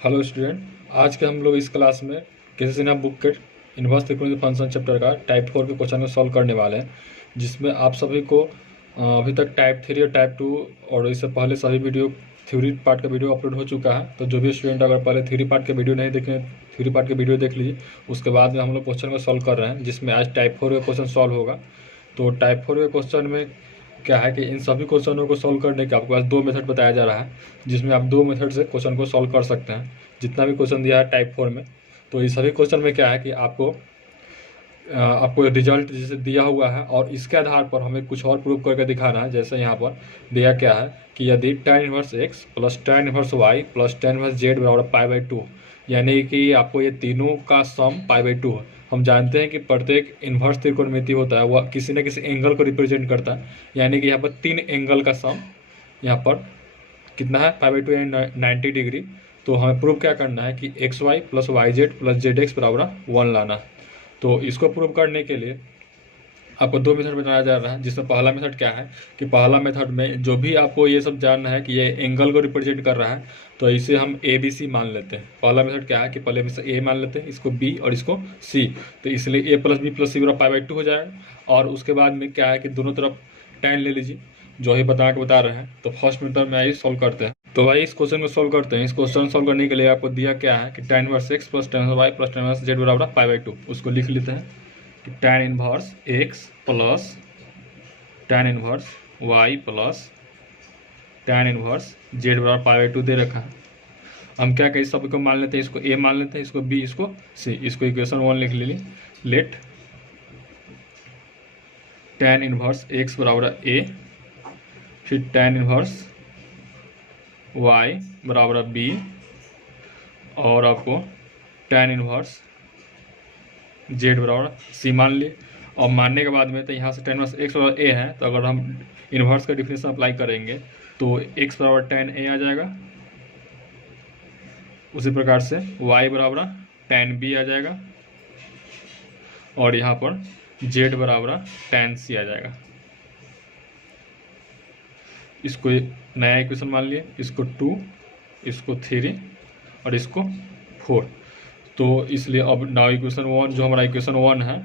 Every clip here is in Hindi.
हेलो स्टूडेंट, आज के हम लोग इस क्लास में किसी सिन्हा बुक के इनवर्स फ्रीक्वेंसी फंक्शन चैप्टर का टाइप 4 के क्वेश्चन को सॉल्व करने वाले हैं, जिसमें आप सभी को अभी तक टाइप 3 और टाइप 2 और इससे पहले सभी वीडियो थ्योरी पार्ट का वीडियो अपलोड हो चुका है। तो जो भी स्टूडेंट अगर पहले थ्योरी पार्ट के वीडियो नहीं देखे, थ्योरी पार्ट के वीडियो देख लीजिए। उसके बाद में हम लोग क्वेश्चन को सॉल्व कर रहे हैं, जिसमें आज टाइप 4 का क्वेश्चन सॉल्व होगा। तो टाइप 4 के क्वेश्चन में क्या है कि इन सभी क्वेश्चनों को सॉल्व करने के आपके पास दो मेथड बताया जा रहा है, जिसमें आप दो मेथड से क्वेश्चन को सॉल्व कर सकते हैं। जितना भी क्वेश्चन दिया है टाइप 4 में, तो इस सभी क्वेश्चन में क्या है कि आपको रिजल्ट जैसे दिया हुआ है और इसके आधार पर हमें कुछ और प्रूव करके दिखाना है। जैसे यहाँ पर दिया क्या है कि यदि tan inverse x plus tan inverse y plus tan inverse z बराबर π/2, यानी कि आपको ये तीनों का सम π/2 है। हम जानते हैं कि प्रत्येक इन्वर्स त्रिकोणमिति होता है वह किसी न किसी एंगल को रिप्रेजेंट करता है, यानी कि यहाँ पर तीन एंगल का सम यहाँ पर कितना है π/2 यानी 90 डिग्री। तो हमें प्रूव क्या करना है कि x y plus y z plus z x बराबर 1 लाना है। तो इसको प्रूव करने के लिए आपको दो मेथड बताया जा रहा है, जिसमें पहला मेथड क्या है कि पहला मेथड में जो भी आपको ये सब जानना है कि ये एंगल को रिप्रेजेंट कर रहा है, तो इसे हम ए बी सी मान लेते हैं। पहला मेथड क्या है कि पहले इसे ए मान लेते हैं, इसको बी और इसको सी। तो इसलिए ए प्लस बी प्लस सी बराबर π/2 हो जाएगा। और उसके बाद में क्या है कि दोनों तरफ tan ले लीजिए, जो ही बता रहे हैं। तो फर्स्ट मेथड में आइए सॉल्व करते हैं। तो भाई इस क्वेश्चन को सॉल्व करते हैं। इस क्वेश्चन सॉल्व करने के लिए आपको दिया क्या है कि tan inverse x plus tan inverse y plus tan inverse z बराबर π/2। उसको लिख लेते हैं कि tan inverse x plus tan inverse y plus tan inverse z बराबर π/2 दे रखा है। हम क्या कहें, सभी को मान लेते हैं, इसको a मान लेते हैं, इसको b, इसको c। इसको इक्वेशन 1 लिख लीजिए। लेट tan इनवर्स x बराबर a, फिर tan इनवर्स y बराबर b, और आपको tan इनवर्स z बराबर c मान लिए। और मानने के बाद में तो यहाँ से tan इनवर्स x बराबर a है, तो अगर हम इन्वर्स का डिफिनेशन अप्लाई करेंगे तो x बराबर tan a आ जाएगा। उसी प्रकार से y बराबर tan b आ जाएगा, और यहाँ पर z बराबर tan c आ जाएगा। इसको नया इक्वेशन मान लिए, इसको 2, इसको 3 और इसको 4। तो इसलिए अब नाउ इक्वेशन 1, जो हमारा इक्वेशन 1 है,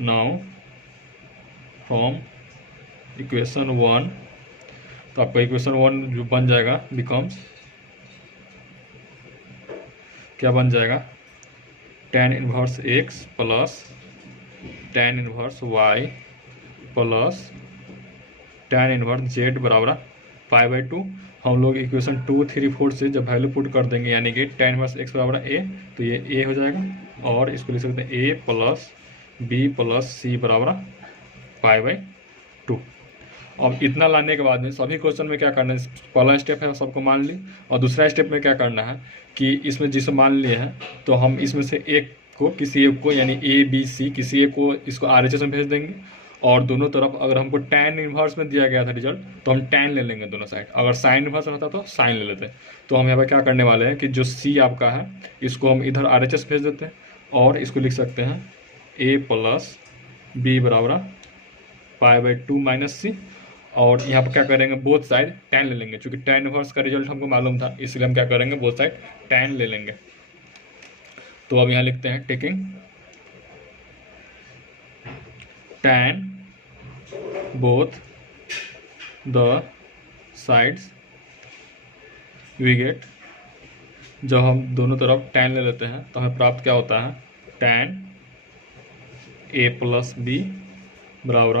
नाउ फ्रॉम इक्वेशन 1, तो आपका इक्वेशन 1 जो बन जाएगा बिकम्स क्या बन जाएगा, tan inverse x plus tan inverse y plus tan inverse z बराबर π/2। हम लोग इक्वेशन 2, 3, 4 से जब वैल्यू पुट कर देंगे, यानी कि tan इनवर्स x बराबर a, तो ये a हो जाएगा। और इसको लिख सकते हैं a plus b plus c बराबर π/2। अब इतना लाने के बाद में सभी क्वेश्चन में क्या करना है, पहला स्टेप है सबको मान ली, और दूसरा स्टेप में क्या करना है कि इसमें जिसे मान लिए हैं, तो हम इसमें से एक को, किसी एक को, यानी ए बी सी, किसी एक को इसको RHS में भेज देंगे। और दोनों तरफ अगर हमको tan इनवर्स में दिया गया था रिजल्ट, तो हम tan ले लेंगे दोनों साइड। अगर साइन इनवर्स रहता तो साइन ले लेते। तो हम यहाँ पर क्या करने वाले हैं कि जो C आपका है, इसको हम इधर RHS भेज देते हैं, और इसको लिख सकते हैं a प्लस बी बराबर π/2 माइनस सी। और यहाँ पर क्या करेंगे, बोथ साइड tan ले लेंगे। चूँकि tan इनवर्स का रिजल्ट हमको मालूम था, इसलिए हम क्या करेंगे, बोथ साइड tan ले लेंगे। तो अब यहाँ लिखते हैं taking tan both the sides we get। जब हम दोनों तरफ tan ले लेते हैं तो हमें प्राप्त क्या होता है, tan a प्लस बी बराबर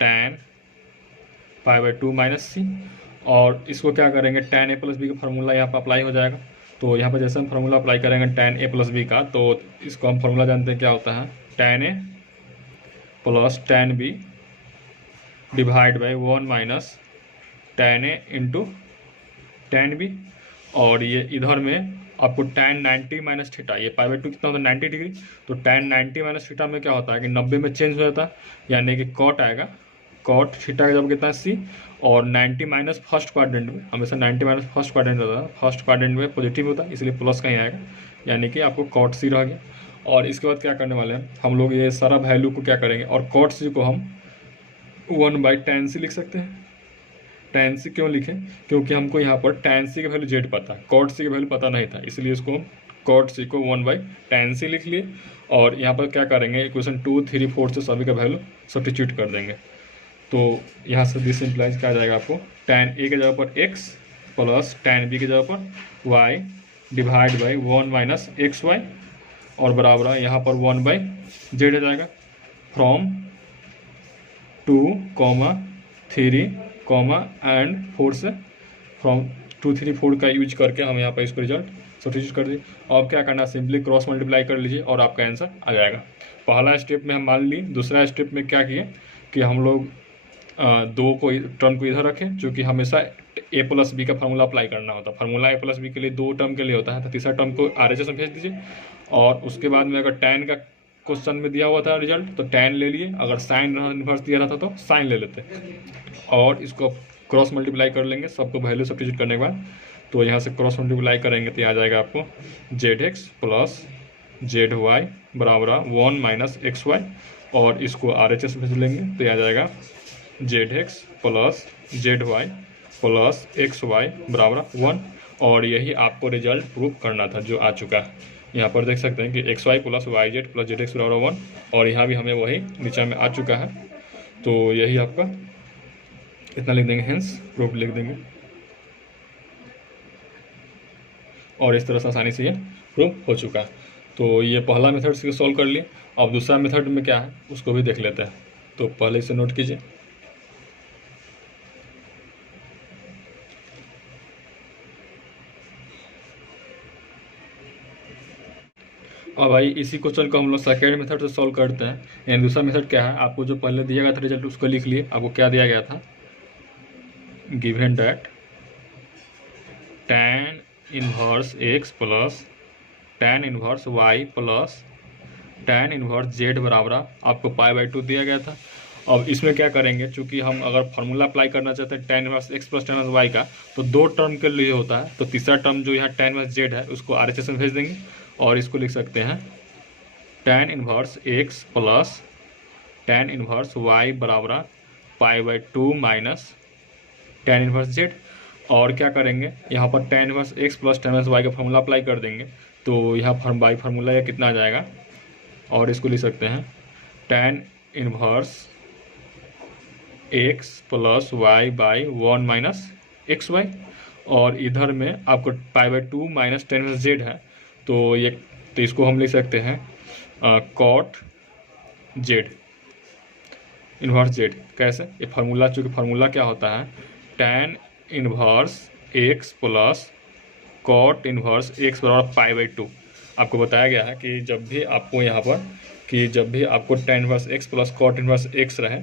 tan π/2 माइनस सी। और इसको क्या करेंगे, tan a प्लस बी का फार्मूला यहाँ पर अप्लाई हो जाएगा। तो यहाँ पर जैसे हम फार्मूला अप्लाई करेंगे tan a प्लस बी का, तो इसको हम फार्मूला जानते हैं क्या होता है, tan a plus tan b divide by 1 minus tan a into tan b। और ये इधर में आपको tan 90 माइनस थीटा, ये π/2 कितना होता है, 90 डिग्री। तो tan 90 माइनस थीटा में क्या होता है कि 90 में चेंज हो जाता है, यानी कि कॉट आएगा। कॉट थीटा का जब कितना है c, और 90 माइनस फर्स्ट क्वाड्रेंट में, हमेशा 90 माइनस फर्स्ट क्वाड्रेंट होता है, फर्स्ट क्वाड्रेंट में पॉजिटिव होता है, इसलिए प्लस कहीं आएगा, यानी कि आपको कॉट c रह गया। और इसके बाद क्या करने वाले हैं, हम लोग ये सारा वैल्यू को क्या करेंगे, और कॉट c को हम 1/tan c लिख सकते हैं। tan c क्यों लिखें, क्योंकि हमको यहाँ पर tan c की वैल्यू z पता है, cot c की वैल्यू पता नहीं था, इसलिए इसको हम cot c को 1/tan c लिख लिए। और यहाँ पर क्या करेंगे, इक्वेशन 2, 3, 4 से सभी का वैल्यू सब्स्टिट्यूट कर देंगे। तो यहाँ से दिस इम्प्लाइज क्या आ जाएगा आपको, tan a की जगह पर x प्लस tan b की जगह पर y डिवाइड बाई 1 - xy और बराबर है यहाँ पर 1/z हो जाएगा। फ्रॉम 2, 3, एंड 4 से, फ्रॉम 2, 3, 4 का यूज करके हम यहाँ पर इसको रिजल्ट सब्स्टिट्यूट कर दिए। अब क्या करना, सिंपली क्रॉस मल्टीप्लाई कर लीजिए और आपका आंसर आ जाएगा। पहला स्टेप में हम मान ली, दूसरा स्टेप में क्या किए कि हम लोग दो को टर्म को इधर रखें, क्योंकि हमेशा a प्लस बी का फार्मूला अप्लाई करना होता है। फार्मूला a प्लस बी के लिए 2 टर्म के लिए होता है, तो तीसरा टर्म को RHS में भेज दीजिए। और उसके बाद में अगर tan का क्वेश्चन में दिया हुआ था रिजल्ट तो tan ले लिए, अगर साइन इन्वर्स दिया रहता तो साइन ले लेते, और इसको क्रॉस मल्टीप्लाई कर लेंगे सबको वैल्यू सब्स्टिट्यूट करने के बाद। तो यहाँ से क्रॉस मल्टीप्लाई करेंगे तो आ जाएगा आपको zx प्लस zy बराबर 1 - xy, और इसको RHS भेज लेंगे तो आ जाएगा zx plus zy plus xy बराबर 1। और यही आपको रिजल्ट प्रूव करना था जो आ चुका है। यहाँ पर देख सकते हैं कि xy plus yz plus zx बराबर 1, और यहाँ भी हमें वही नीचे में आ चुका है। तो यही आपका इतना लिख देंगे, हेंस प्रूफ लिख देंगे, और इस तरह से आसानी से ये प्रूफ हो चुका है। तो ये पहला मेथड से सॉल्व कर लिए। अब दूसरा मेथड में क्या है उसको भी देख लेते हैं। तो पहले इसे नोट कीजिए। और भाई इसी क्वेश्चन को हम लोग सेकेंड मेथड से सॉल्व करते हैं। यानी दूसरा मेथड क्या है, आपको जो पहले दिया गया था रिजल्ट उसको लिख लिए। आपको क्या दिया गया था, given that tan inverse x plus tan inverse y plus tan inverse z बराबर आपको π/2 दिया गया था। अब इसमें क्या करेंगे, चूंकि हम अगर फार्मूला अप्लाई करना चाहते हैं tan inverse x plus tan inverse y का, तो 2 टर्म के लिए होता है। तो तीसरा टर्म जो यहाँ tan इनवर्स z है उसको RHS में भेज देंगे, और इसको लिख सकते हैं tan inverse x plus tan inverse y बराबर π/2 माइनस tan इनवर्स z। और क्या करेंगे, यहाँ पर tan inverse x plus tan inverse y का फार्मूला अप्लाई कर देंगे। तो यहाँ बाई फार्मूला या कितना आ जाएगा, और इसको लिख सकते हैं tan inverse x plus y by 1 - xy, और इधर में आपको π/2 माइनस tan इनवर्स z है। तो इसको हम लिख सकते हैं cot z इनवर्स z। कैसे, ये फार्मूला, चूँकि फार्मूला क्या होता है, tan inverse x plus cot inverse x बराबर π/2। आपको बताया गया है कि जब भी आपको यहाँ पर जब भी आपको tan inverse x plus cot inverse x रहे,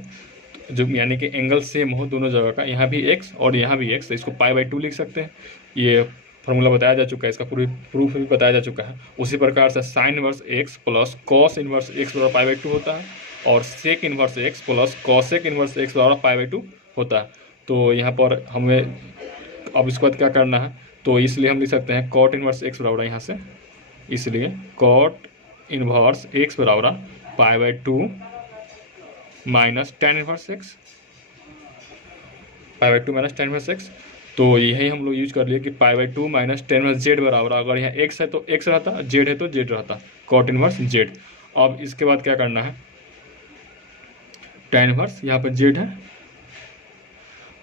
जो यानी कि एंगल सेम हो दोनों जगह का, यहाँ भी x और यहाँ भी x, तो इसको π/2 लिख सकते हैं। ये फार्मूला बताया जा चुका है, इसका पूरी प्रूफ भी बताया जा चुका है। उसी प्रकार से sine inverse x plus cos inverse x बराबर π/2 होता है, और sec inverse x plus cosec inverse x बराबर π/2 होता है। तो यहाँ पर हमें अब इसके बाद क्या करना है, तो इसलिए हम लिख सकते हैं कॉट इनवर्स x बराबर यहाँ से, इसलिए कॉट इनवर्स x बराबर π/2 minus tan inverse x, π/2 minus tan inverse x। तो यही हम लोग यूज कर लिए कि π/2 माइनस tan इनवर्स z बराबर, अगर यहाँ x है तो x रहता, z है तो z रहता, कॉट इनवर्स z। अब इसके बाद क्या करना है, tan इनवर्स यहाँ पर z है।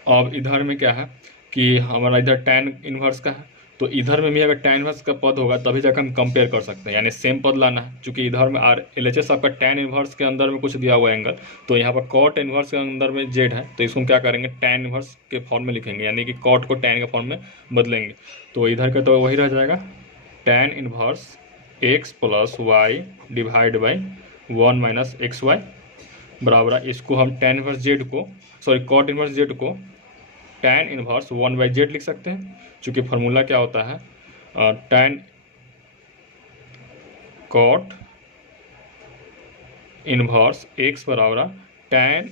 अब इधर में क्या है कि हमारा इधर tan इनवर्स का है, तो इधर में भी अगर tan इनवर्स का पद होगा तभी जाकर हम कंपेयर कर सकते हैं, यानी सेम पद लाना है। चूंकि इधर में LHS आपका tan इनवर्स के अंदर में कुछ दिया हुआ एंगल, तो यहाँ पर cot इनवर्स के अंदर में z है, तो इसको हम क्या करेंगे, tan इनवर्स के फॉर्म में लिखेंगे, यानी कि cot को tan के फॉर्म में बदलेंगे। तो इधर का तो वही रह जाएगा tan inverse x plus y divide by 1 - xy बराबर, इसको हम tan इनवर्स z को, सॉरी cot इनवर्स z को tan इनवर्स 1/z लिख सकते हैं। चूँकि फार्मूला क्या होता है, tan cot इनवर्स x बराबर tan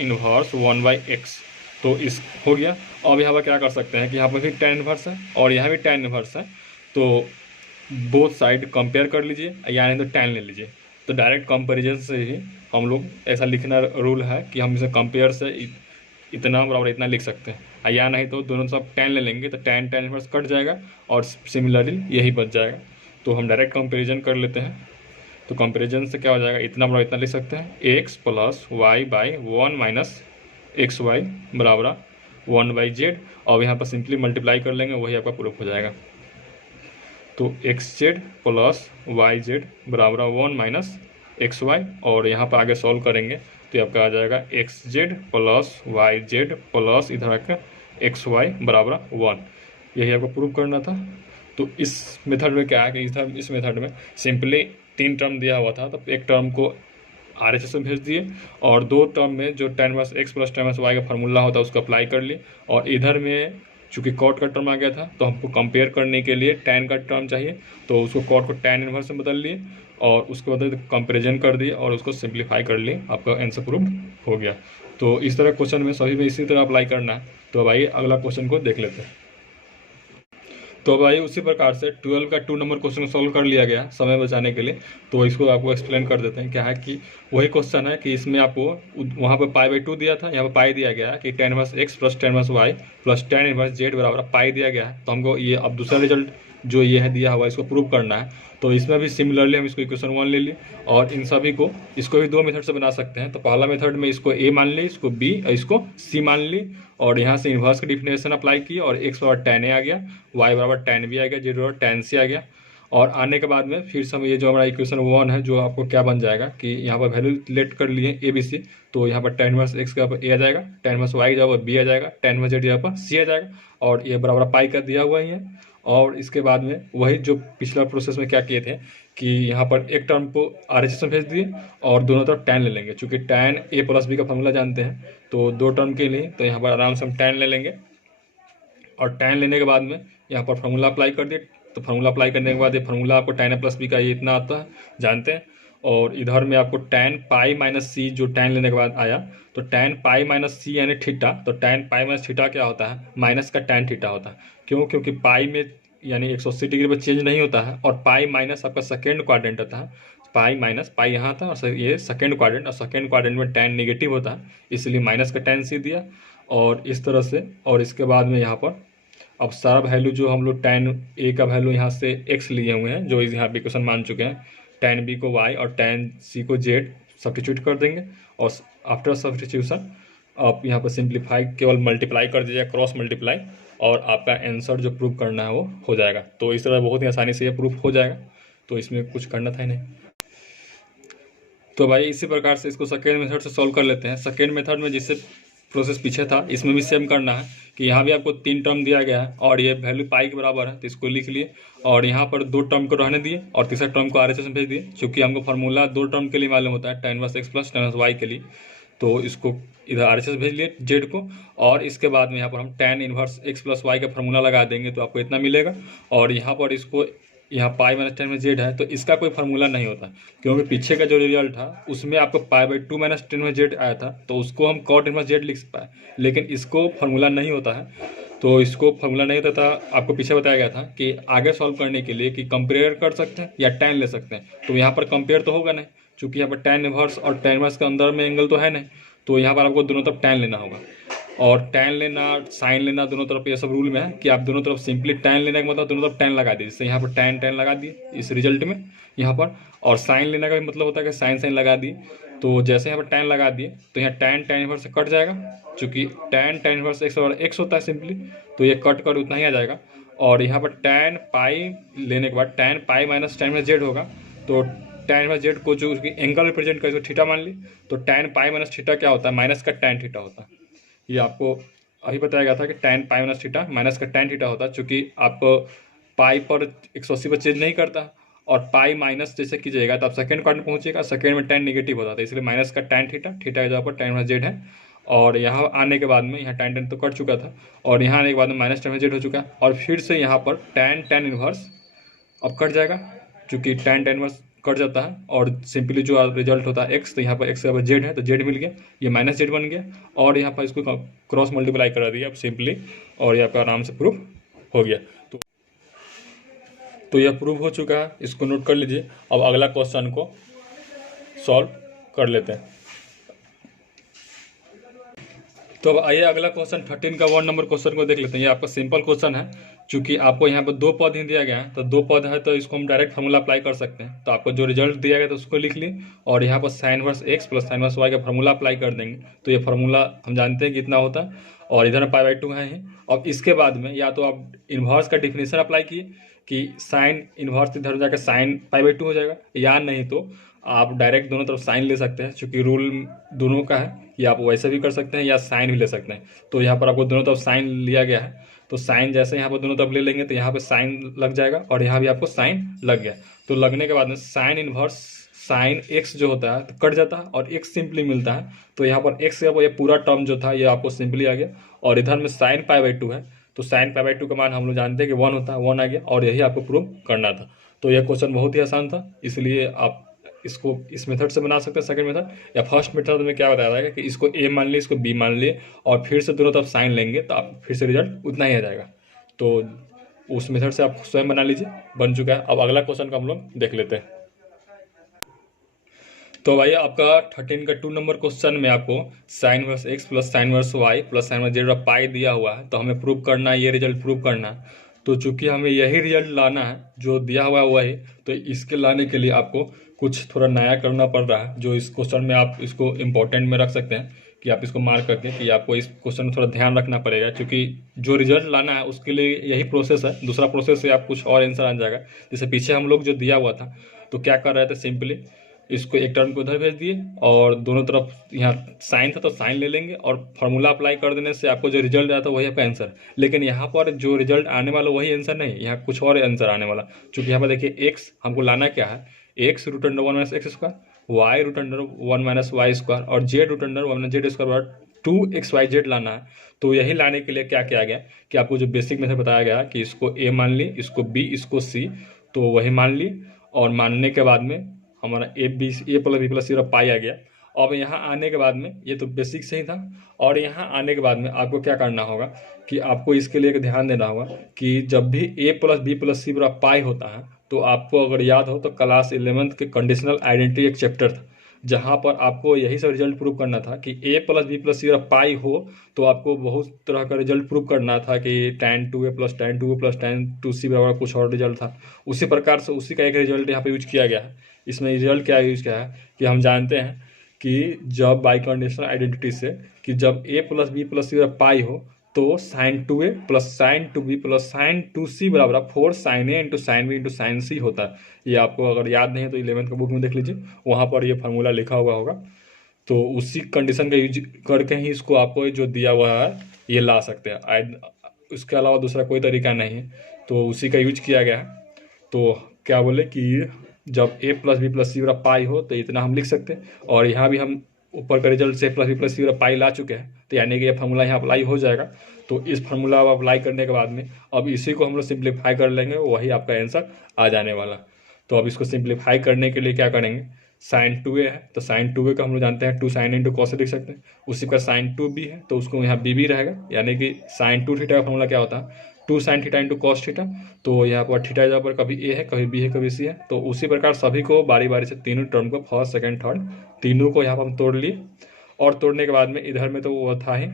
इनवर्स 1/x। तो इस हो गया। अब यहाँ पर क्या कर सकते हैं कि यहाँ पर भी tan इनवर्स है और यहाँ भी tan इनवर्स है, तो बोथ साइड कंपेयर कर लीजिए, यानी तो tan ले लीजिए। तो डायरेक्ट कंपैरिजन से ही हम लोग, ऐसा लिखना रूल है कि हम इसे कंपेयर से इतना बराबर इतना लिख सकते हैं, या नहीं तो दोनों सब tan ले लेंगे तो tan tan इनवर्स कट जाएगा और सिमिलरली यही बच जाएगा। तो हम डायरेक्ट कंपेरिजन कर लेते हैं। तो कंपेरिजन से क्या हो जाएगा, इतना बराबर इतना लिख सकते हैं, x plus y by 1 minus x y बराबर 1/z, और यहाँ पर सिंपली मल्टीप्लाई कर लेंगे, वही आपका प्रूफ हो जाएगा। तो xz प्लस yz बराबर 1 माइनस एक्स वाई, और यहाँ पर आगे सॉल्व करेंगे तो ये आपका आ जाएगा xz प्लस yz प्लस इधर आकर एक्स वाई बराबर 1। यही आपको प्रूव करना था। तो इस मेथड में क्या है कि इस मेथड में सिंपली 3 टर्म दिया हुआ था, तो एक टर्म को RHS में भेज दिए और 2 टर्म में जो tan inverse x plus tan inverse y का फार्मूला होता है उसको अप्लाई कर लिए, और इधर में चूँकि कॉट का टर्म आ गया था तो हमको कंपेयर करने के लिए tan का टर्म चाहिए, तो उसको कॉट को tan इनवर्स में बदल लिए और उसके बाद कंपेरिजन कर दिए और उसको सिंप्लीफाई कर लिए, आपका आंसर प्रूव हो गया। तो इस तरह क्वेश्चन में सभी में इसी तरह अप्लाई करना है। तो भाई अगला क्वेश्चन को देख लेते हैं। तो भाई उसी प्रकार से 12 का 2 नंबर क्वेश्चन सॉल्व कर लिया गया समय बचाने के लिए। तो इसको आपको एक्सप्लेन कर देते हैं। क्या है कि वही क्वेश्चन है कि इसमें आपको वहाँ पर π/2 दिया था, यहाँ पर पाई दिया गया है कि tan inverse x plus tan inverse y plus tan inverse z बराबर पाई दिया गया है। तो हमको ये अब दूसरा रिजल्ट जो ये है दिया हुआ है इसको प्रूव करना है। तो इसमें भी सिमिलरली हम इसको इक्वेशन 1 ले लिए और इन सभी को इसको भी 2 मेथड से बना सकते हैं। तो पहला मेथड में इसको a मान ली, इसको b और इसको c मान ली, और यहाँ से इन्वर्स की डिफिनेशन अप्लाई की और x बराबर tan a आ गया, y बराबर tan b आ गया, z बराबर tan c आ गया। और आने के बाद में फिर से हम ये जो हमारा इक्वेशन 1 है जो आपको क्या बन जाएगा कि यहाँ पर वैल्यू लेट कर लिए a b c, तो यहाँ पर tan इनवर्स x का a आ जाएगा, tan इनवर्स y का b आ जाएगा, tan इनवर्स z यहाँ पर c आ जाएगा, और ये बराबर पाई का दिया हुआ ही है। और इसके बाद में वही जो पिछला प्रोसेस में क्या किए थे कि यहाँ पर एक टर्म को RHS में भेज दिए और दोनों तरफ tan ले लेंगे, चूँकि tan a प्लस b का फॉर्मूला जानते हैं तो 2 टर्म के लिए, तो यहाँ पर आराम से हम tan ले लेंगे और tan लेने के बाद में यहाँ पर फार्मूला अप्लाई कर दिए। तो फार्मूला अप्लाई करने के बाद ये फार्मूला आपको tan a प्लस b का ये इतना आता है जानते हैं, और इधर में आपको tan पाई माइनस सी जो tan लेने के बाद आया, तो tan पाई माइनस सी यानी थीटा, तो tan पाई माइनस थीटा क्या होता है, माइनस का tan थीटा होता है। क्यों? क्योंकि पाई में यानी 180 डिग्री पर चेंज नहीं होता है, और पाई माइनस आपका सेकेंड क्वाड्रेंट होता है, पाई माइनस पाई यहाँ था और ये सेकेंड क्वाड्रेंट, और सेकेंड क्वाड्रेंट में tan नेगेटिव होता है, इसलिए माइनस का tan सी दिया और इस तरह से। और इसके बाद में यहाँ पर अब सारा वैल्यू जो हम लोग tan a का वैल्यू यहाँ से x लिए हुए हैं जो यहाँ पे इक्वेशन मान चुके हैं, tan b को y और tan c को z सब्स्टिट्यूट कर देंगे, और आफ्टर सब्स्टिट्यूशन आप यहाँ पर सिंप्लीफाई केवल मल्टीप्लाई कर दीजिएगा, क्रॉस मल्टीप्लाई, और आपका आंसर जो प्रूव करना है वो हो जाएगा। तो इस तरह बहुत ही आसानी से ये प्रूफ हो जाएगा, तो इसमें कुछ करना था ही नहीं। तो भाई इसी प्रकार से इसको सेकेंड मेथड से सॉल्व कर लेते हैं। सेकेंड मेथड में जिससे प्रोसेस पीछे था इसमें भी सेम करना है कि यहाँ भी आपको 3 टर्म दिया गया है और ये वैल्यू पाई के बराबर है, तो इसको लिख लिए और यहाँ पर 2 टर्म को रहने दिए और तीसरा टर्म को RHS में भेज दिए। चूँकि हमको फार्मूला 2 टर्म के लिए मालूम होता है, tan inverse x plus tan inverse y के लिए, तो इसको इधर RHS भेज लिए z को, और इसके बाद में यहाँ पर हम tan inverse x plus y का फार्मूला लगा देंगे तो आपको इतना मिलेगा। और यहाँ पर इसको यहाँ पाई माइनस tan में z है तो इसका कोई फार्मूला नहीं होता, क्योंकि पीछे का जो रिजल्ट था उसमें आपको π/2 माइनस tan में z आया था, तो उसको हम cot इनवर्स z लिख पाए, लेकिन इसको फार्मूला नहीं होता है। तो इसको फार्मूला नहीं होता था, आपको पीछे बताया गया था कि आगे सॉल्व करने के लिए कि कंपेयर कर सकते हैं या tan ले सकते हैं। तो यहाँ पर कंपेयर तो होगा नहीं, चूँकि यहाँ पर tan इनवर्स और tan इनवर्स के अंदर में एंगल तो है नहीं, तो यहाँ पर आपको दोनों तरफ tan लेना होगा, और tan लेना साइन लेना दोनों तरफ, ये सब रूल में है कि आप दोनों तरफ सिंपली tan लेने का मतलब दोनों तरफ tan लगा दिए। जैसे यहाँ पर tan लगा दिए इस रिजल्ट में यहाँ पर, और साइन लेने का भी मतलब होता है कि साइन लगा दिए। तो जैसे यहाँ पर tan लगा दिए तो यहाँ tan इनवर्स से कट जाएगा, चूँकि tan इनवर्स x और x होता है सिंपली, तो ये कट कर उतना ही आ जाएगा। और यहाँ पर tan पाई लेने के बाद tan पाई माइनस tan में z होगा, तो tan इनवर्स z को जो एंगल रिप्रेजेंट कर इसको थीटा मान ली, तो tan पाई माइनस थीटा क्या होता है, माइनस का tan थीटा होता है। ये आपको अभी बताया गया था कि tan pi minus theta minus का tan थीटा होता है, चूँकि आप पाई पर 180 पर चेंज नहीं करता, और पाई माइनस जैसे कीजिएगा तो आप सेकेंड क्वाड्रेंट पहुंचेगा, सेकेंड में tan नेगेटिव होता था, इसलिए माइनस का tan थीटा, थीटा के जगह पर tan इनवर्स z है। और यहाँ आने के बाद में यहाँ tan तो कट चुका था, और यहाँ आने के बाद में माइनस tan z हो चुका है, और फिर से यहाँ पर tan इनवर्स अब कट जाएगा, चूँकि tan इनवर्स कट जाता है, और सिंपली जो रिजल्ट होता है x, तो यहाँ पर x के बराबर z है तो z मिल गया, ये माइनस z बन गया, और यहाँ पर इसको क्रॉस मल्टीप्लाई करा दिया अब सिंपली, और ये आपका आराम से प्रूफ हो गया। तो यह प्रूफ हो चुका है, इसको नोट कर लीजिए। अब अगला क्वेश्चन को सॉल्व कर लेते हैं। तो अब आइए अगला क्वेश्चन 13 का 1 नंबर क्वेश्चन को देख लेते हैं। ये आपका सिंपल क्वेश्चन है, चूंकि आपको यहाँ पर 2 पद ही दिया गया है, तो 2 पद है तो इसको हम डायरेक्ट फार्मूला अप्लाई कर सकते हैं। तो आपको जो रिजल्ट दिया गया तो उसको लिख लिए और यहाँ पर sine inverse x plus sine inverse y का फार्मूला अप्लाई कर देंगे। तो ये फार्मूला हम जानते हैं कितना होता है और इधर π/2 है ही। अब इसके बाद में या तो आप इन्वर्स का डिफिनेशन अप्लाई किए कि साइन इन्वर्स इधर जाकर साइन π/2 हो जाएगा, या नहीं तो आप डायरेक्ट दोनों तरफ साइन ले सकते हैं, क्योंकि रूल दोनों का है कि आप वैसे भी कर सकते हैं या साइन भी ले सकते हैं। तो यहाँ पर आपको दोनों तरफ साइन लिया गया है, तो साइन जैसे यहाँ पर दोनों तरफ ले लेंगे तो यहाँ पे साइन लग जाएगा और यहाँ भी आपको साइन लग गया। तो लगने के बाद में साइन इन्वर्स साइन एक्स जो होता है तो कट जाता है और एक्स सिंपली मिलता है। तो यहाँ पर एक्स का ये पूरा टर्म जो था ये आपको सिंपली आ गया और इधर में साइन π/2 है, तो साइन π/2 का मान हम लोग जानते हैं कि 1 होता है, 1 आ गया और यही आपको प्रूव करना था। तो यह क्वेश्चन बहुत ही आसान था, इसलिए आप इसको इस मेथड से बना सकते हैं, सेकंड मेथड। या फर्स्ट मेथड में क्या बताया जाएगा कि इसको ए मान लिए, इसको बी मान लिए और फिर से दोनों तरफ साइन लेंगे तो आप फिर से रिजल्ट उतना ही आ जाएगा। तो उस मेथड से आप स्वयं बना लीजिए, बन चुका है। अब अगला क्वेश्चन का हम लोग देख लेते हैं। तो भाई आपका 13 का 2 नंबर क्वेश्चन में आपको sine inverse x plus sine inverse y plus sine inverse z pi दिया हुआ है, तो हमें प्रूव करना है, ये रिजल्ट प्रूव करना है। तो चूंकि हमें यही रिजल्ट लाना है जो दिया हुआ है वही, तो इसके लाने के लिए आपको कुछ थोड़ा नया करना पड़ रहा है, जो इस क्वेश्चन में आप इसको इम्पोर्टेंट में रख सकते हैं कि आप इसको मार्क करके कि आपको इस क्वेश्चन में थोड़ा ध्यान रखना पड़ेगा, क्योंकि जो रिजल्ट लाना है उसके लिए यही प्रोसेस है। दूसरा प्रोसेस से आप कुछ और आंसर आ जाएगा। जैसे पीछे हम लोग जो दिया हुआ था तो क्या कर रहे थे, सिंपली इसको एक टर्म को उधर भेज दिए और दोनों तरफ यहाँ साइन था तो साइन ले लेंगे और फार्मूला अप्लाई कर देने से आपको जो रिजल्ट आया था वही आपका आंसर। लेकिन यहाँ पर जो रिजल्ट आने वाला वही आंसर नहीं, यहाँ कुछ और आंसर आने वाला। चूंकि यहाँ पर देखिए एक्स हमको लाना क्या है, x root under 1 minus x square, y root under 1 minus y square और z root under 1 minus z square 2xyz लाना है। तो यही लाने के लिए क्या किया गया कि आपको जो बेसिक मेथड बताया गया कि इसको ए मान ली, इसको बी, इसको सी, तो वही मान ली और मानने के बाद में हमारा ए प्लस बी प्लस सी पाई आ गया। अब यहाँ आने के बाद में ये तो बेसिक से ही था, और यहाँ आने के बाद में आपको क्या करना होगा कि आपको इसके लिए एक ध्यान देना होगा कि जब भी ए प्लस बी प्लस सी पाई होता है तो आपको अगर याद हो तो क्लास 11th के कंडीशनल आइडेंटिटी एक चैप्टर था जहाँ पर आपको यही सब रिजल्ट प्रूव करना था कि ए plus b plus c pi हो तो आपको बहुत तरह का रिजल्ट प्रूव करना था कि tan 2a plus tan 2a plus tan 2c बराबर कुछ और रिजल्ट था। उसी प्रकार से उसी का एक रिजल्ट यहाँ पे यूज किया गया है। इसमें रिजल्ट क्या यूज किया है कि हम जानते हैं कि जब बाई कंडीशनल आइडेंटिटी से कि जब a plus b plus c pi हो तो sine 2a plus sine 2b plus sine 2c बराबर 4 sine a into sine b into sine c होता है। ये आपको अगर याद नहीं है तो 11th का बुक में देख लीजिए, वहाँ पर ये फार्मूला लिखा हुआ होगा। तो उसी कंडीशन का यूज करके ही इसको आपको जो दिया हुआ है ये ला सकते हैं, उसके अलावा दूसरा कोई तरीका नहीं है। तो उसी का यूज किया गया है। तो क्या बोले कि जब a plus b plus c pi हो तो इतना हम लिख सकते हैं, और यहाँ भी हम ऊपर का रिजल्ट से प्लस बी प्लस सी पाई ला चुके हैं, तो यानी कि ये फार्मूला यहाँ अप्लाई हो जाएगा। तो इस फार्मूला अप्लाई करने के बाद में अब इसी को हम लोग सिंप्लीफाई कर लेंगे, वही आपका आंसर आ जाने वाला। तो अब इसको सिंप्लीफाई करने के लिए क्या करेंगे, साइन 2a है तो साइन 2a का हम लोग जानते हैं 2 साइन इंटू कॉस लिख सकते हैं। उसी का साइन 2b है तो उसको यहाँ b रहेगा, यानी कि साइन 2 थीटा का फार्मूला क्या होता है 2 sine theta into cos theta. तो यहाँ पर थीटा जहाँ पर कभी a है, कभी b है, कभी c है। तो उसी प्रकार सभी को बारी बारी से तीनों टर्म को फर्स्ट सेकंड थर्ड तीनों को यहाँ पर हम तोड़ लिए, और तोड़ने के बाद में इधर में तो वो था ही।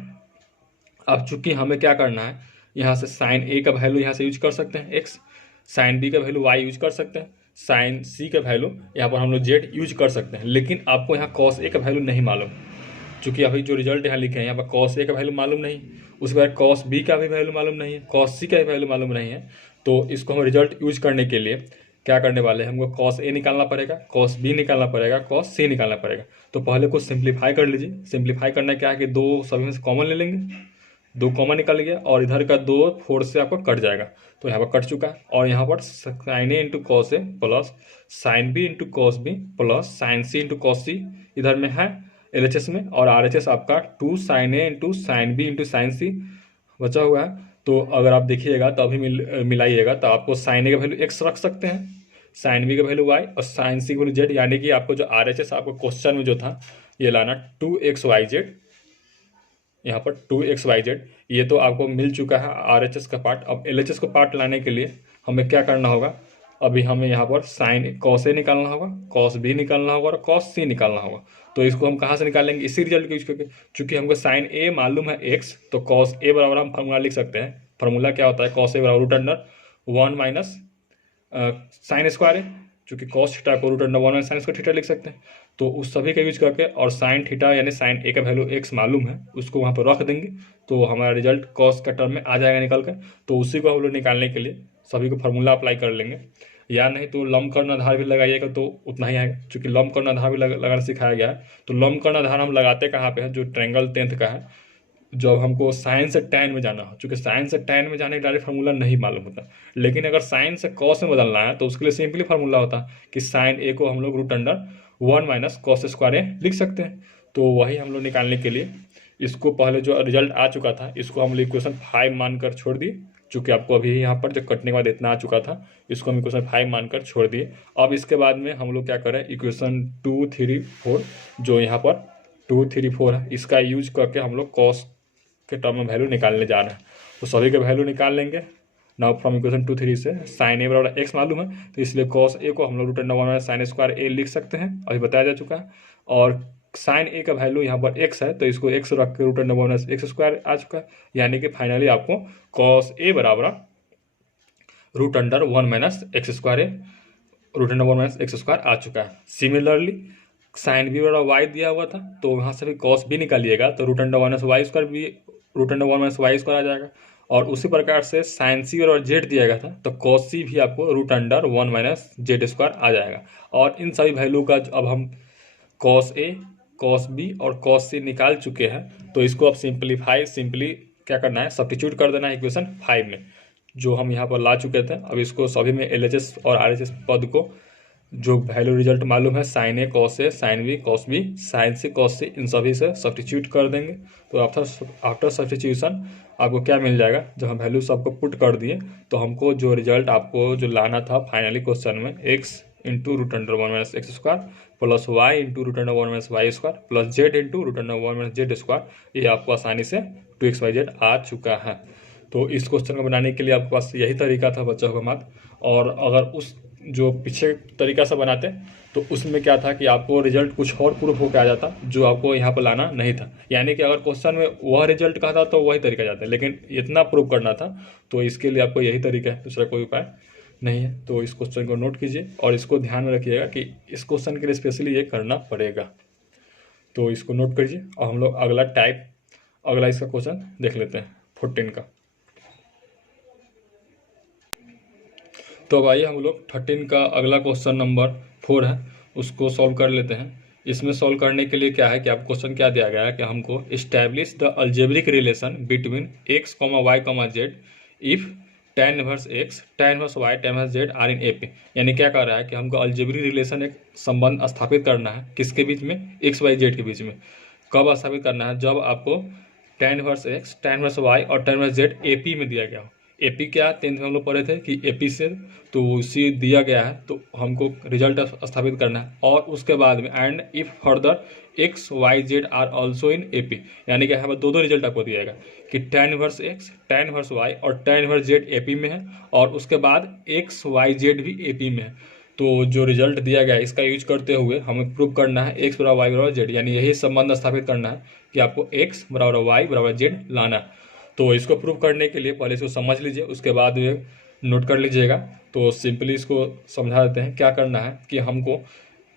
अब चूंकि हमें क्या करना है, यहाँ से साइन a का वैल्यू यहाँ से यूज कर सकते हैं x, साइन b का वैल्यू y यूज कर सकते हैं, साइन c का वैल्यू यहाँ पर हम लोग z यूज कर सकते हैं। लेकिन आपको यहाँ cos a का वैल्यू नहीं मालूम, चूंकि अभी जो रिजल्ट यहाँ लिखे हैं यहाँ पर cos a का वैल्यू मालूम नहीं, उसके बाद cos b का भी वैल्यू मालूम नहीं है, cos c का भी वैल्यू मालूम नहीं है। तो इसको हम रिजल्ट यूज करने के लिए क्या करने वाले हैं, हमको cos a निकालना पड़ेगा, cos b निकालना पड़ेगा, cos c निकालना पड़ेगा। तो पहले कुछ सिंप्लीफाई कर लीजिए। सिंप्लीफाई करना क्या है कि दो सभी में से कॉमन ले लेंगे, 2 कॉमन निकल गया और इधर का 2 4 से आपको कट जाएगा। तो यहाँ पर कट चुका है, और यहाँ पर sine a into cos a plus sine b into cos b plus sine c into cos c इधर में है LHS में, और RHS आपका 2 sine a into sine b into sine c बचा हुआ है। तो अगर आप देखिएगा तो अभी मिलाइएगा तो आपको साइन ए का वैल्यू x रख सकते हैं, साइन बी का वैल्यू y और साइन सी का वैल्यू z, यानी कि आपको जो RHS आपको क्वेश्चन में जो था ये लाना 2xyz, यहाँ पर 2xyz ये तो आपको मिल चुका है RHS का पार्ट। अब LHS को पार्ट लाने के लिए हमें क्या करना होगा अभी हमें यहाँ पर साइन कॉस ए निकालना होगा, कॉस बी निकालना होगा और कॉस सी निकालना होगा। तो इसको हम कहाँ से निकालेंगे, इसी रिजल्ट को यूज करके। चूंकि हमको साइन ए मालूम है एक्स, तो कॉस ए बराबर हम फार्मूला लिख सकते हैं। फार्मूला क्या होता है, कॉस ए बराबर root under 1 minus sine square है। चूंकि कॉस थीटा को root under 1 minus sine square theta लिख सकते हैं। तो उस सभी का यूज करके और साइन थीटा यानी साइन ए का वैल्यू एक्स मालूम है, उसको वहाँ पर रख देंगे तो हमारा रिजल्ट कॉस का टर्म में आ जाएगा निकल कर। तो उसी को हम लोग निकालने के लिए सभी को फार्मूला अप्लाई कर लेंगे, या नहीं तो लंबकर्ण आधार भी लगाइएगा तो उतना ही आएगा। चूंकि लंबकर्ण आधार भी लगाना सिखाया गया है। तो लंबकर्ण आधार हम लगाते कहाँ पे है, जो ट्रायंगल 10th का है, जब हमको साइन से टैन में जाना हो। चूंकि साइन से टैन में जाने का डायरेक्ट फार्मूला नहीं मालूम होता, लेकिन अगर साइन से कॉस में बदलना है तो उसके लिए सिंपली फार्मूला होता है कि साइन ए को हम लोग root under 1 minus cos square a लिख सकते हैं। तो वही हम लोग निकालने के लिए इसको पहले जो रिजल्ट आ चुका था इसको हम लोग इक्वेशन 5 मानकर छोड़ दिए। चूंकि आपको अभी यहाँ पर जो कटने के बाद इतना आ चुका था, इसको हम इक्वेशन 5 मानकर छोड़ दिए। अब इसके बाद में हम लोग क्या करें, इक्वेशन 2, 3, 4 जो यहाँ पर 2, 3, 4 है, इसका यूज करके हम लोग कॉस के टर्म में वैल्यू निकालने जा रहे हैं। तो सभी के वैल्यू निकाल लेंगे। नाउ फ्रॉम इक्वेशन 2, 3 से साइन ए बराबर एक्स मालूम है, तो इसलिए कॉस ए को हम लोग root under 1 minus sine square a लिख सकते हैं, अभी बताया जा चुका है। और साइन ए का वैल्यू यहाँ पर एक्स है, तो इसको एक्स रख के root under 1 minus x square आ चुका है। यानी कि फाइनली आपको कॉस ए बराबर root under 1 minus x square a root under 1 minus x square आ चुका है। सिमिलरली साइन बी बराबर वाई दिया हुआ था, तो वहाँ से भी कॉस बी निकालिएगा तो root under 1 minus y square भी root under 1 minus y square आ जाएगा। और उसी प्रकार से साइन सी और जेड दिया गया था, तो कॉस सी भी आपको root under 1 minus z square आ जाएगा। और इन सभी वैल्यू का अब हम कॉस ए, कॉस बी और कॉस सी निकाल चुके हैं। तो इसको अब सिंपली क्या करना है, सब्स्टिट्यूट कर देना है इक्वेशन 5 में, जो हम यहाँ पर ला चुके थे। अब इसको सभी में LHS और RHS पद को जो वैल्यू रिजल्ट मालूम है, sine a cos a, sine b cos b, sine c cos c, इन सभी से सब्स्टिट्यूट कर देंगे। तो आफ्टर सब्स्टिट्यूशन आपको क्या मिल जाएगा, जब हम वैल्यू सबको पुट कर दिए तो हमको जो रिजल्ट आपको जो लाना था फाइनली क्वेश्चन में, x into root under 1 minus x square plus y into root under 1 minus y square plus z into root under 1 minus z square, ये आपको आसानी से 2xyz आ चुका है। तो इस क्वेश्चन को बनाने के लिए आपके पास यही तरीका था बच्चों का मात। और अगर उस जो पीछे तरीका से बनाते तो उसमें क्या था कि आपको रिजल्ट कुछ और प्रूफ होकर आ जाता, जो आपको यहाँ पर लाना नहीं था। यानी कि अगर क्वेश्चन में वह रिजल्ट कहा था तो वही तरीका जाता है, लेकिन इतना प्रूफ करना था, तो इसके लिए आपको यही तरीका है, दूसरा कोई उपाय नहीं है। तो इस क्वेश्चन को नोट कीजिए और इसको ध्यान में रखिएगा कि इस क्वेश्चन के लिए स्पेशली ये करना पड़ेगा। तो इसको नोट कीजिए और हम लोग अगला इसका क्वेश्चन देख लेते हैं 14 का। तो अब आइए हम लोग 13 का अगला क्वेश्चन नंबर 4 है, उसको सॉल्व कर लेते हैं। इसमें सॉल्व करने के लिए क्या है कि आप क्वेश्चन क्या दिया गया है कि हमको establish the algebraic relation between x, y, z if tan inverse x, tan inverse y, tan inverse z are in AP। यानी क्या कह रहा है कि हमको अलजेब्रिक रिलेशन एक संबंध स्थापित करना है, किसके बीच में, x, y, z के बीच में। कब स्थापित करना है, जब आपको tan inverse x, tan inverse y और tan इनवर्स z AP में दिया गया हो। AP क्या 10th में हम लोग पढ़े थे कि AP से तो उसी दिया गया है, तो हमको रिजल्ट स्थापित करना है। और उसके बाद में and if further x, y, z are also in AP, यानी कि यहाँ पर दो रिजल्ट आपको दिया जाएगा कि tan inverse x, tan inverse y और tan इनवर्स z AP में है, और उसके बाद x, y, z भी AP में है। तो जो रिजल्ट दिया गया है इसका यूज करते हुए हमें प्रूव करना है x बराबर y बराबर z, यानी यही संबंध स्थापित करना है कि आपको x बराबर y बराबर z लाना है। तो इसको प्रूव करने के लिए पहले इसको समझ लीजिए, उसके बाद नोट कर लीजिएगा। तो सिंपली इसको समझा देते हैं। क्या करना है कि हमको,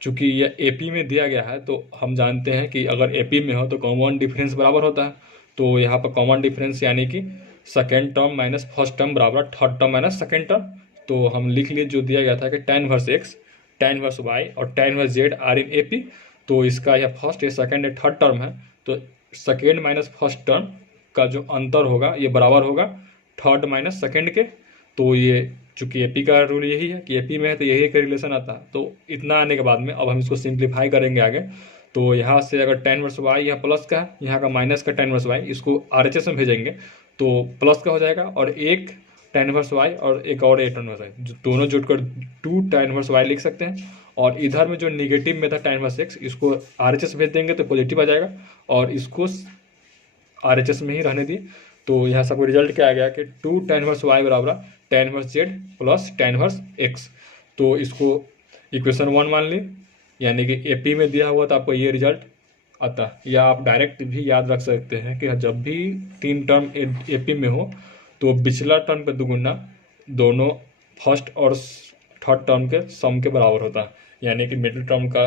चूंकि ये AP में दिया गया है, तो हम जानते हैं कि अगर AP में हो तो कॉमन डिफरेंस बराबर होता है। तो यहाँ पर कॉमन डिफरेंस यानी कि second term minus first term बराबर third term minus second term. तो हम लिख लिए जो दिया गया था कि tan inverse x, tan inverse y और tan inverse z are in AP। तो इसका यह फर्स्ट है, सेकेंड है, थर्ड टर्म है, तो सेकेंड माइनस फर्स्ट टर्म का जो अंतर होगा ये बराबर होगा थर्ड माइनस सेकेंड के। तो ये चूंकि AP का रूल यही है कि AP में है तो यही एक रिलेशन आता है। तो इतना आने के बाद में अब हम इसको सिंप्लीफाई करेंगे आगे। तो यहाँ से अगर tan इनवर्स y यहाँ प्लस का है, यहाँ का माइनस का tan इनवर्स y, इसको RHS में भेजेंगे तो प्लस का हो जाएगा, और एक tan इनवर्स y और एक और tan इनवर्स y, जो दोनों जुड़कर 2 tan इनवर्स y लिख सकते हैं। और इधर में जो निगेटिव में था tan इनवर्स x, इसको RHS भेज देंगे तो पॉजिटिव आ जाएगा, और इसको RHS में ही रहने दिए। तो यहाँ सबको रिजल्ट क्या आ गया कि 2 tan इनवर्स y बराबर tan inverse z plus tan inverse x. तो इसको इक्वेशन 1 मान ली, यानी कि एपी में दिया हुआ तो आपको ये रिजल्ट आता है। या आप डायरेक्ट भी याद रख सकते हैं कि जब भी 3 टर्म एपी में हो तो पिछला टर्म पे दुगुना दोनों फर्स्ट और थर्ड टर्म के सम के बराबर होता है, यानी कि मिडिल टर्म का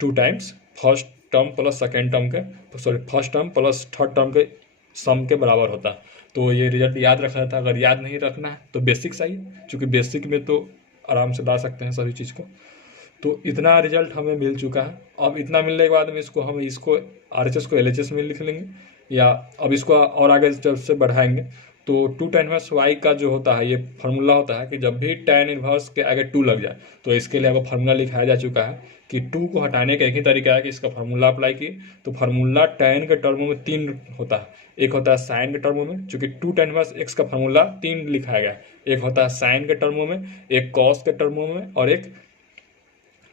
2 times first term plus second term के first term plus third term के सम के बराबर होता है। तो ये रिजल्ट याद रखना था। अगर याद नहीं रखना है तो बेसिक्स आइए, क्योंकि बेसिक में तो आराम से ला सकते हैं सभी चीज़ को। तो इतना रिजल्ट हमें मिल चुका है। अब इतना मिलने के बाद में हम इसको RHS को LHS में लिख लेंगे, या अब इसको और आगे जब से बढ़ाएंगे तो 2 tan इनवर्स y का जो होता है ये फार्मूला होता है कि जब भी tan इनवर्स के आगे 2 लग जाए तो इसके लिए आपको फार्मूला लिखाया जा चुका है कि 2 को हटाने का एक ही तरीका है कि इसका फार्मूला अप्लाई किए। तो फार्मूला tan के टर्मों में 3 होता है। एक होता है साइन के टर्मों में, चूंकि 2 tan इनवर्स x का फार्मूला 3 लिखाया गया है। एक होता है साइन के टर्मों में, एक कॉस के टर्मों में और एक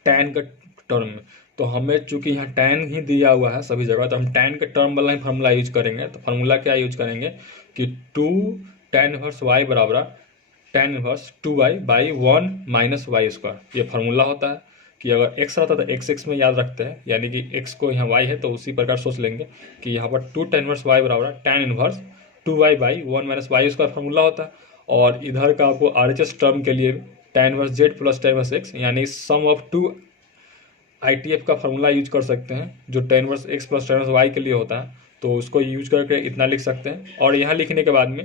टैन के टर्म में। तो हमें चूंकि यहाँ टैन ही दिया हुआ है सभी जगह, तो हम टैन के टर्म वाला ही फार्मूला यूज करेंगे। तो फार्मूला क्या यूज करेंगे कि 2 tan इनवर्स y बराबर tan inverse 2y by 1 minus y square. ये फार्मूला होता है कि अगर x रहता तो x में याद रखते हैं, यानी कि x को यहाँ y है तो उसी प्रकार सोच लेंगे कि यहाँ पर 2 tan इनवर्स y बराबर tan inverse 2y by 1 minus y square formula होता है। और इधर का आपको RHS टर्म के लिए tan inverse z plus tan inverse x, यानी सम ऑफ 2 ITF का फार्मूला यूज कर सकते हैं जो tan inverse x plus tan inverse y के लिए होता है। तो उसको यूज करके इतना लिख सकते हैं। और यहाँ लिखने के बाद में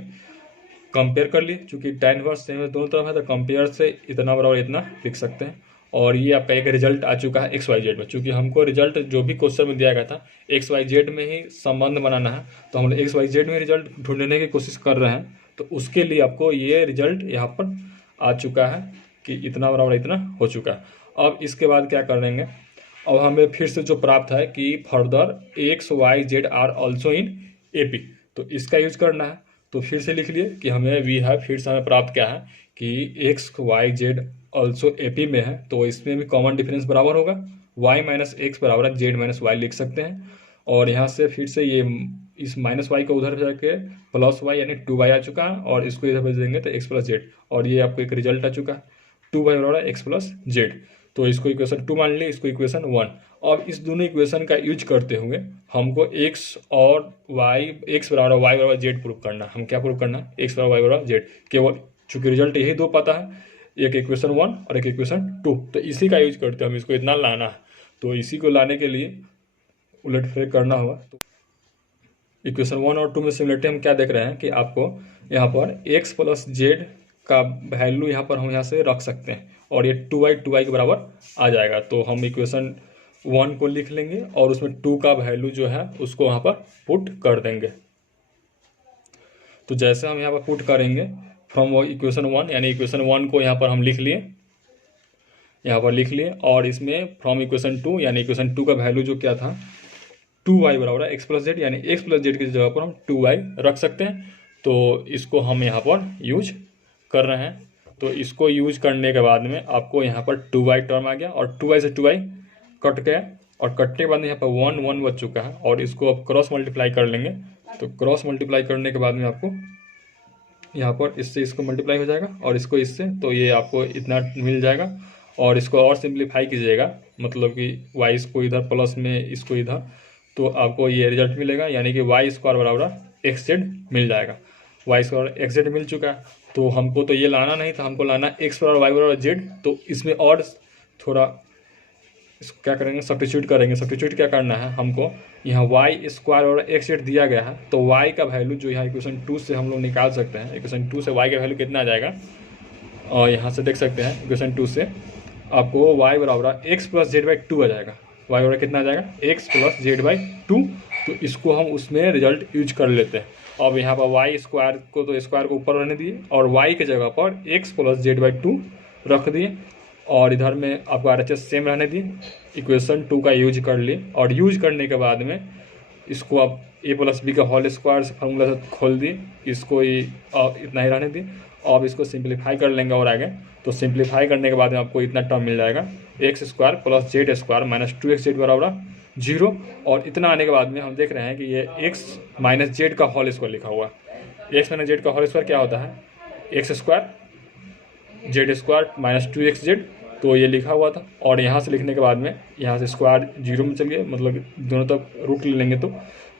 कंपेयर कर लिए, चूँकि tan इनवर्स tan इनवर्स दोनों तरफ है तो कंपेयर से इतना बराबर इतना लिख सकते हैं। और ये आपका एक रिजल्ट आ चुका है XYZ में। चूँकि हमको रिजल्ट जो भी क्वेश्चन में दिया गया था XYZ में ही संबंध बनाना है, तो हम XYZ में रिजल्ट ढूंढने की कोशिश कर रहे हैं। तो उसके लिए आपको ये रिजल्ट यहाँ पर आ चुका है कि इतना बराबर इतना हो चुका है। अब इसके बाद क्या करेंगे, अब हमें फिर से जो प्राप्त है कि further XYZ are also in AP, तो इसका यूज करना है। तो फिर से लिख लिए कि हमें वी है, फिर से हमें प्राप्त क्या है कि XYZ ऑल्सो AP में है, तो इसमें भी कॉमन डिफरेंस बराबर होगा y माइनस एक्स बराबर z माइनस वाई लिख सकते हैं। और यहाँ से फिर से ये इस माइनस वाई को उधर जाके प्लस वाई यानी 2y आ चुका है, और इसको इधर भेज देंगे तो x प्लस जेड, और ये आपको एक रिजल्ट आ चुका है 2y बराबर एक्स प्लस जेड। तो इसको इक्वेशन 2 मान लिए, इसको इक्वेशन 1। अब इस दोनों इक्वेशन का यूज करते हुए हमको x और y, x बराबर y बराबर जेड प्रूव करना है। हम क्या प्रूव करना है, x बराबर y बराबर जेड। केवल चूंकि रिजल्ट यही दो पता है, एक इक्वेशन 1 और एक इक्वेशन 2, तो इसी का यूज करते हैं हम। इसको इतना लाना है, तो इसी को लाने के लिए उलट फेर करना होगा। तो इक्वेशन 1 और 2 में सिमिलरिटी हम क्या देख रहे हैं कि आपको यहाँ पर x प्लस जेड का वैल्यू यहाँ पर हम यहाँ से रख सकते हैं, और ये 2y के बराबर आ जाएगा। तो हम इक्वेशन 1 को लिख लेंगे और उसमें 2 का वैल्यू जो है उसको वहाँ पर पुट कर देंगे। तो जैसे हम यहाँ पर पुट करेंगे फ्रॉम वो इक्वेशन 1, यानी इक्वेशन 1 को यहाँ पर हम लिख लिए, यहाँ पर लिख लिए, और इसमें फ्रॉम इक्वेशन 2 यानी इक्वेशन 2 का वैल्यू जो क्या था 2y बराबर है एक्स प्लस जेड, यानी एक्स प्लस जेड की जगह पर हम 2y रख सकते हैं। तो इसको हम यहाँ पर यूज कर रहे हैं। तो इसको यूज करने के बाद में आपको यहाँ पर 2y टर्म आ गया, और 2y से 2y कट गया, और कटने के बाद में यहाँ पर 1 1 बच चुका है, और इसको अब क्रॉस मल्टीप्लाई कर लेंगे। तो क्रॉस मल्टीप्लाई करने के बाद में आपको यहाँ पर इससे इसको मल्टीप्लाई हो जाएगा और इसको इससे, तो ये आपको इतना मिल जाएगा। और इसको और सिंप्लीफाई कीजिएगा, मतलब कि y को इधर प्लस में इसको इधर, तो आपको ये रिजल्ट मिलेगा, यानी कि y स्क्वायर बराबर एक्स जेड मिल जाएगा। y स्क्वायर एक्स जेड मिल चुका है। तो हमको तो ये लाना नहीं था, हमको लाना x बराबर y बराबर जेड। तो इसमें और थोड़ा इसको क्या करेंगे, सब्स्टिट्यूट करेंगे। सब्स्टिट्यूट क्या करना है हमको, यहाँ y स्क्वायर और एक्स जेड दिया गया है, तो y का वैल्यू जो यहाँ इक्वेशन 2 से हम लोग निकाल सकते हैं। इक्वेशन 2 से y का वैल्यू कितना आ जाएगा, और यहाँ से देख सकते हैं इक्वेशन 2 से आपको y बराबर एक्स प्लस जेड बाई 2 आ जाएगा। y बराबर कितना आ जाएगा, एक्स प्लस जेड बाई 2। तो इसको हम उसमें रिजल्ट यूज कर लेते हैं। अब यहाँ पर y स्क्वायर को तो स्क्वायर को ऊपर रहने दिए, और y के जगह पर एक्स प्लस जेड बाई 2 रख दिए, और इधर में आपको RHS सेम रहने दिए। इक्वेशन 2 का यूज कर लिए, और यूज करने के बाद में इसको आप a प्लस बी का होल स्क्वायर से फार्मूला से खोल दिए, इसको इतना ही रहने दिए। अब इसको सिंप्लीफाई कर लेंगे और आगे, तो सिंप्लीफाई करने के बाद में आपको इतना टर्म मिल जाएगा x square plus Z square minus 2x Z बराबर 0। और इतना आने के बाद में हम देख रहे हैं कि ये x माइनस जेड का होल स्क्वायर लिखा हुआ है। एक्स माइनस जेड का होल स्क्वायर क्या होता है, x square Z square minus 2xz, तो ये लिखा हुआ था। और यहाँ से लिखने के बाद में यहाँ से स्क्वायर जीरो में चल गया, मतलब दोनों तरफ रूट ले लेंगे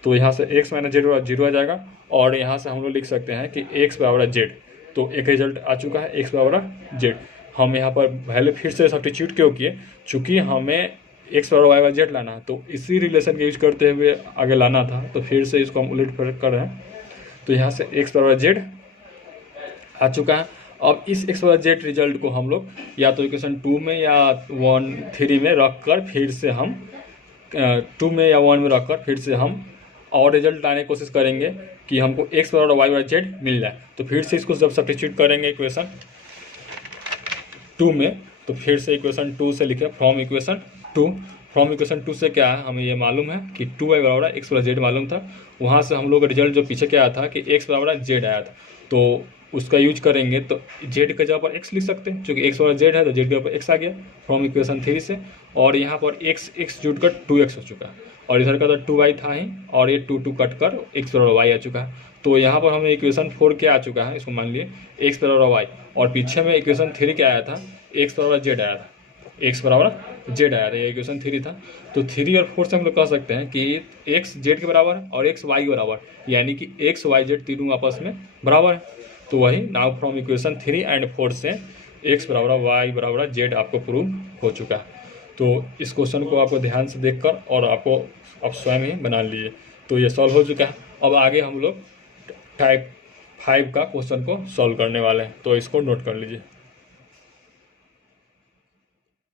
तो यहाँ से x माइनस जेड जीरो आ जाएगा। और यहाँ से हम लोग लिख सकते हैं कि x बराबर है जेड, तो एक रिजल्ट आ चुका है x बराबर है जेड। हम यहाँ पर पहले फिर से सब्स्टिट्यूट क्यों किए, चूँकि हमें x बराबर वाई बाई जेड लाना है, तो इसी रिलेशन के यूज करते हुए आगे लाना था, तो फिर से इसको हम उलट कर रहे हैं। तो यहाँ से x बराबर जेड आ चुका है। अब इस x बराबर जेड रिजल्ट को हम लोग या तो इक्वेशन 2 में या 3 में रख कर फिर से हम 2 में या 1 में रख कर फिर से हम और रिजल्ट लाने की कोशिश करेंगे कि हमको x बराबर वाई बराबर जेड मिल जाए। तो फिर से इसको जब सब्स्टिट्यूट करेंगे इक्वेशन 2 में, तो फिर से इक्वेशन 2 से लिखे फ्रॉम इक्वेशन 2 से क्या है, हमें ये मालूम है कि 2y बराबर x बराबर जेड मालूम था। वहाँ से हम लोग का रिजल्ट जो पीछे क्या आया था कि x बराबर जेड आया था, तो उसका यूज करेंगे तो z के जगह पर x लिख सकते हैं, क्योंकि x बराबर जेड है तो z के ऊपर x आ गया फ्रॉम इक्वेशन 3 से। और यहाँ पर x जुड़कर 2x हो चुका है, और इधर का तो 2y था ही, और ये 2 कट कर x बराबर y आ चुका है। तो यहाँ पर हमें इक्वेशन 4 क्या आ चुका है, इसको मान लिए x बराबर y, और पीछे में इक्वेशन 3 क्या आया था, x बराबर जेड आया था, x बराबर जेड आया था, ये इक्वेशन 3 था। तो 3 और 4 से हम लोग कह सकते हैं कि x जेड के बराबर है और x y के बराबर, यानी कि x y z तीनों आपस में बराबर है। तो वही नाउ फ्रॉम इक्वेशन 3 एंड 4 से x बराबर y बराबर जेड आपको प्रूव हो चुका है। तो इस क्वेश्चन को आपको ध्यान से देखकर और आपको आप स्वयं ही बना लीजिए। तो ये सॉल्व हो चुका है। अब आगे हम लोग टाइप 5 का क्वेश्चन को सॉल्व करने वाले हैं, तो इसको नोट कर लीजिए।